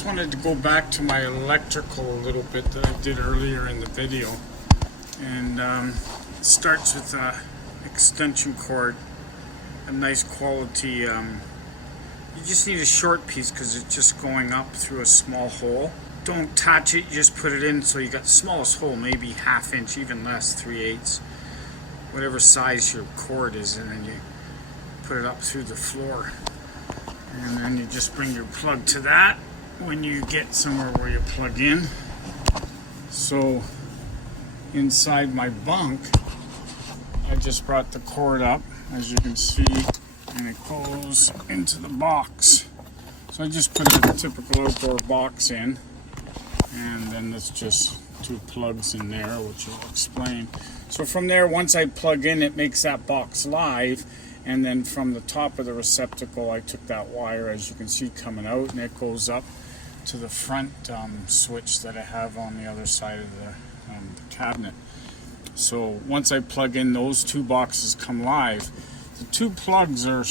just wanted to go back to my electrical a little bit that I did earlier in the video. And it starts with an extension cord, a nice quality. You just need a short piece because it's just going up through a small hole. Don't touch it, you just put it in so you got the smallest hole, maybe 1/2 inch, even less, 3/8, whatever size your cord is, and then you put it up through the floor. And then you just bring your plug to that when you get somewhere where you plug in. So inside my bunk, I just brought the cord up, as you can see, and it goes into the box. So I just put a typical outdoor box in, and then there's just 2 plugs in there, which I'll explain. So from there, once I plug in, it makes that box live, and then from the top of the receptacle, I took that wire, as you can see, coming out, and it goes up to the front switch that I have on the other side of the cabinet. So once I plug in, those 2 boxes come live. The 2 plugs are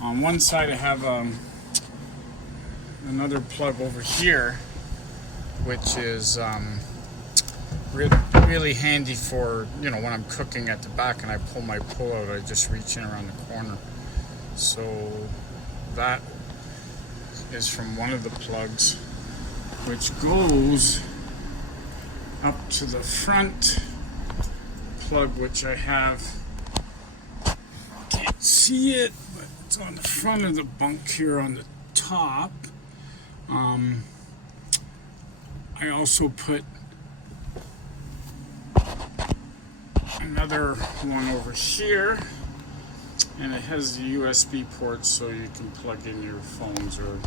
on one side. I have another plug over here, which is really handy for, you know, when I'm cooking at the back and I pull my pull out, I just reach in around the corner. So that is from one of the plugs, which goes up to the front plug, which I have, can't see it, but it's on the front of the bunk here on the top. I also put another one over here, and it has the USB port so you can plug in your phones or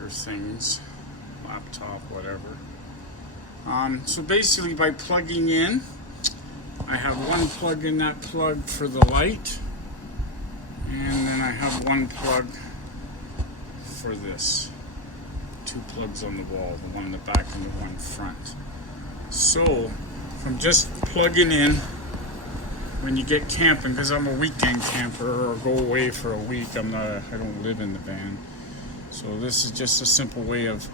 your things, laptop, whatever. So basically, by plugging in, I have one plug in that plug for the light, and then I have one plug for this. 2 plugs on the wall, the one in the back and the one front. So from just plugging in, when you get camping, because I'm a weekend camper or go away for a week, I don't live in the van. So this is just a simple way of,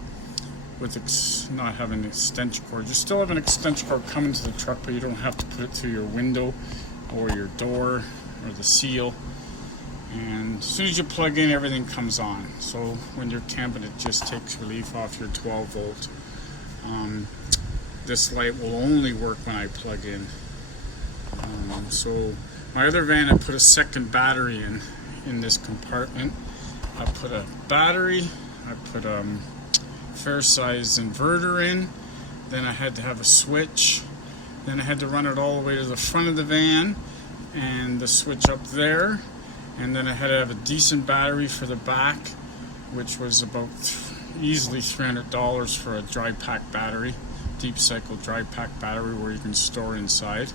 not having an extension cord. You still have an extension cord coming to the truck, but you don't have to put it through your window or your door or the seal. And as soon as you plug in, everything comes on. So when you're camping, it just takes relief off your 12 volt. This light will only work when I plug in. So my other van, I put a second battery in this compartment. I put a battery, I put a fair size inverter in, then I had to have a switch, then I had to run it all the way to the front of the van and the switch up there, and then I had to have a decent battery for the back, which was about easily $300 for a dry pack battery, deep cycle dry pack battery where you can store inside.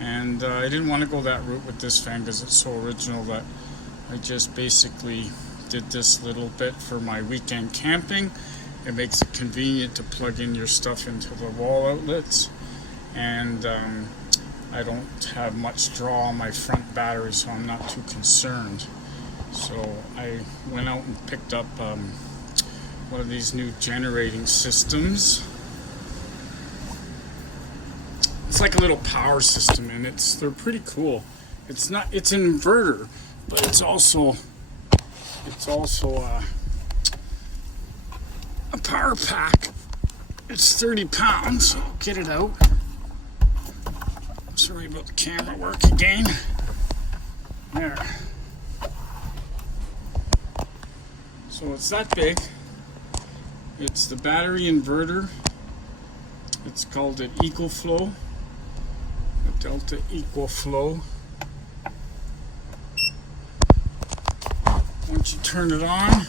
And I didn't want to go that route with this fan because it's so original that I just basically did this little bit for my weekend camping. It makes it convenient to plug in your stuff into the wall outlets, and I don't have much draw on my front battery, so I'm not too concerned. So I went out and picked up one of these new generating systems. It's like a little power system, and they're pretty cool. It's an inverter, but it's also a power pack. It's 30 pounds. So get it out. Sorry about the camera work again. There. So it's that big. It's the battery inverter. It's called an EcoFlow. A Delta EcoFlow. Once you turn it on,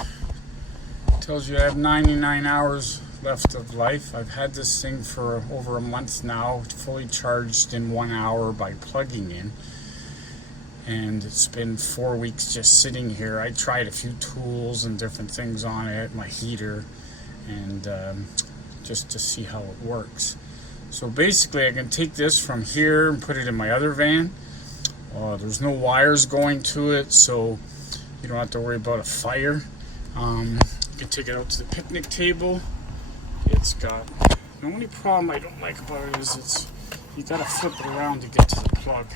it tells you I have 99 hours left of life. I've had this thing for over a month now, fully charged in 1 hour by plugging in, and it's been 4 weeks just sitting here. I tried a few tools and different things on it, my heater, and just to see how it works. So basically I can take this from here and put it in my other van. There's no wires going to it, so you don't have to worry about a fire. can take it out to the picnic table. It's got, the only problem I don't like about it is you gotta flip it around to get to the plug.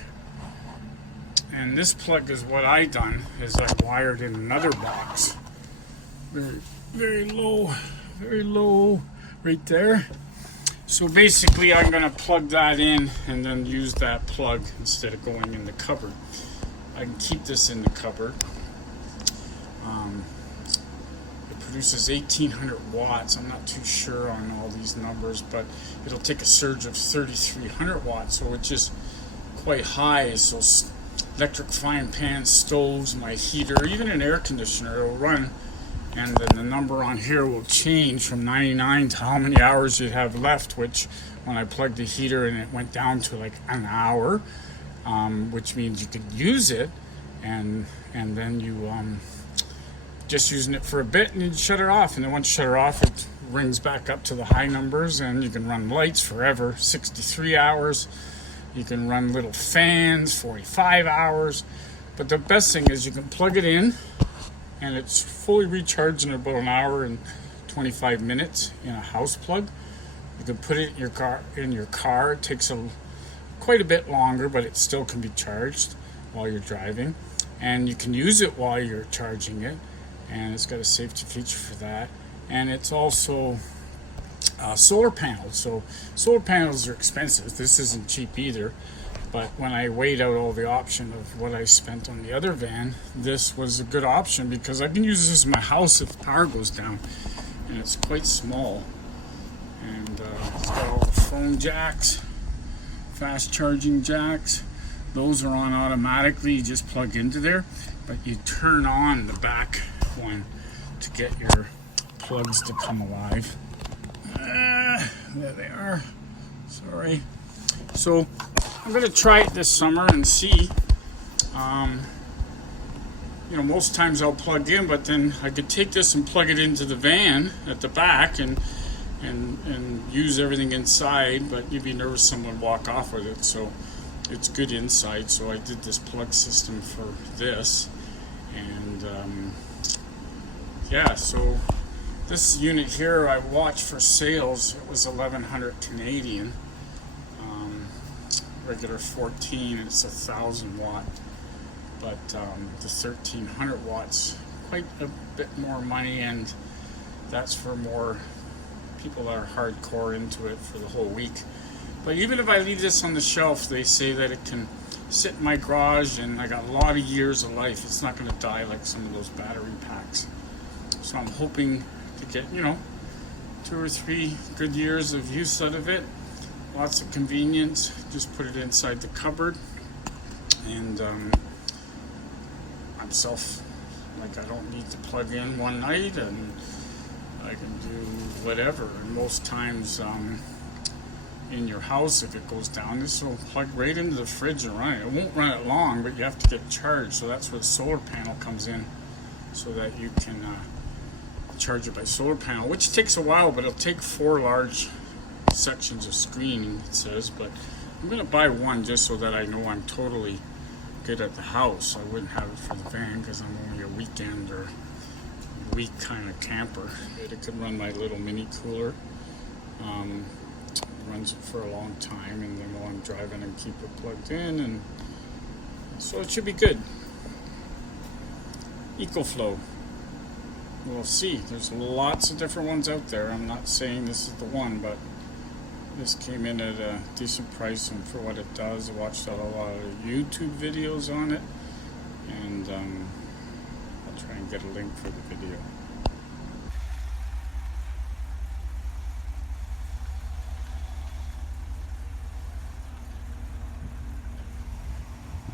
And this plug is what I done, is I wired in another box. Very low right there. So basically I'm gonna plug that in and then use that plug instead of going in the cupboard. I can keep this in the cupboard. It produces 1800 watts. I'm not too sure on all these numbers, but it'll take a surge of 3300 watts, so which is quite high. So electric frying pans, stoves, my heater, even an air conditioner will run, and then the number on here will change from 99 to how many hours you have left, which when I plugged the heater and it went down to like an hour, which means you could use it, and then you just using it for a bit and you shut it off, and then once you shut it off it rings back up to the high numbers, and you can run lights forever, 63 hours. You can run little fans, 45 hours. But the best thing is you can plug it in and it's fully recharged in about an hour and 25 minutes in a house plug. You can put it in your car. It takes quite a bit longer, but it still can be charged while you're driving. And you can use it while you're charging it. And it's got a safety feature for that. And it's also solar panels. So solar panels are expensive. This isn't cheap either. But when I weighed out all the option of what I spent on the other van, this was a good option because I can use this in my house if the power goes down. And it's quite small. And it's got all the phone jacks, fast charging jacks. Those are on automatically. You just plug into there. But you turn on the back one to get your plugs to come alive. There they are. Sorry. So I'm going to try it this summer and see. Most times I'll plug in, but then I could take this and plug it into the van at the back and use everything inside, but you'd be nervous someone would walk off with it. So it's good inside. So I did this plug system for this, and so this unit here I watched for sales. It was 1100 Canadian, regular 14. It's 1,000 watt, but the 1300 watts, quite a bit more money, and that's for more people that are hardcore into it for the whole week. But even if I leave this on the shelf, they say that it can sit in my garage, and I got a lot of years of life. It's not going to die like some of those battery packs. So I'm hoping to get 2 or 3 good years of use out of it. Lots of convenience. Just put it inside the cupboard, and I don't need to plug in one night, and I can do whatever. And most times in your house, if it goes down, this will plug right into the fridge and run it. It won't run it long, but you have to get charged. So that's where the solar panel comes in, so that you can charge it by solar panel, which takes a while, but it'll take 4 large sections of screen, it says. But I'm going to buy one just so that I know I'm totally good at the house. I wouldn't have it for the van because I'm only a weekend or week kind of camper. It could run my little mini cooler. Runs it for a long time, and then while I'm driving and keep it plugged in, and so it should be good. EcoFlow. We'll see. There's lots of different ones out there. I'm not saying this is the one, but this came in at a decent price, and for what it does, I watched a lot of YouTube videos on it, and I'll try and get a link for the video.